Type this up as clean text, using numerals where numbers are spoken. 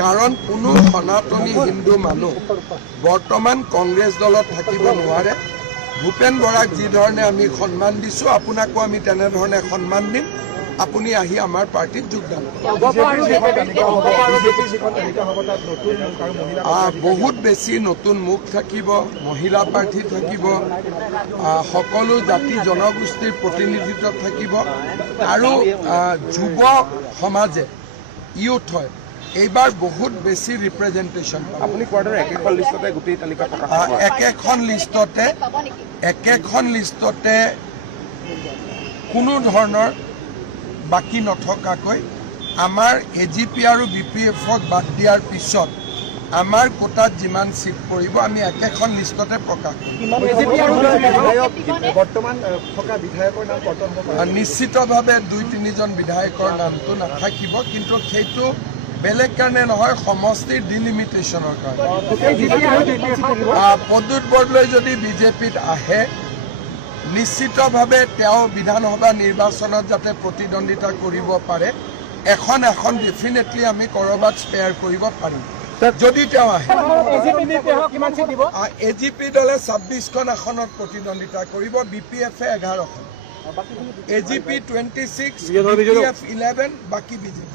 কাৰণ কোনো সনাতনী হিন্দু মানুহ বৰ্তমান কংগ্ৰেছ দলত থাকিব নোৱাৰে। ভূপেন বৰাক যি ধৰণে আমি সন্মান দিছোঁ, আপোনাকো আমি তেনেধৰণে সন্মান দিম। আপুনি আহি আমাৰ পাৰ্টিত যোগদান কৰক। বহুত বেছি নতুন মুখ থাকিব, মহিলা প্ৰাৰ্থী থাকিব, সকলো জাতি জনগোষ্ঠীৰ প্ৰতিনিধিত্ব থাকিব আৰু যুৱ সমাজে ইউথ হয় এইবাৰ বহুত বেছি ৰিপ্ৰেজেণ্টেশ্যন। আপুনি কোৱাৰ একেখন লিষ্টতে গোটেই তালিকা প্ৰকাশ কৰিব? একেখন লিষ্টতে কোনো ধৰণৰ বাকী নথকাকৈ আমাৰ AGP আৰু BPF-ক বাদ দিয়াৰ পিছত আমাৰ কোটাত যিমান চিট পৰিব আমি একেখন লিষ্টতে প্ৰকাশ কৰিম। নিশ্চিতভাৱে 2-3জন বিধায়কৰ নামটো নাথাকিব, কিন্তু সেইটো বেলেগ কাৰণে নহয়, সমষ্টিৰ ডিলিমিটেশ্যনৰ কাৰণে। প্ৰদ্যুৎ বৰদলৈ যদি বিজেপিত আহে, নিশ্চিতভাৱে তেওঁ বিধানসভা নিৰ্বাচনত যাতে প্ৰতিদ্বন্দ্বিতা কৰিব পাৰে, এখন ডেফিনেটলি আমি ক'ৰবাত স্পেয়াৰ কৰিব পাৰিম যদি তেওঁ আহে। AGP দলে 26খন আসনত প্ৰতিদ্বন্দ্বিতা কৰিব, BPF-এ 11খন, AGP 26, BPF 11, বাকী BJP।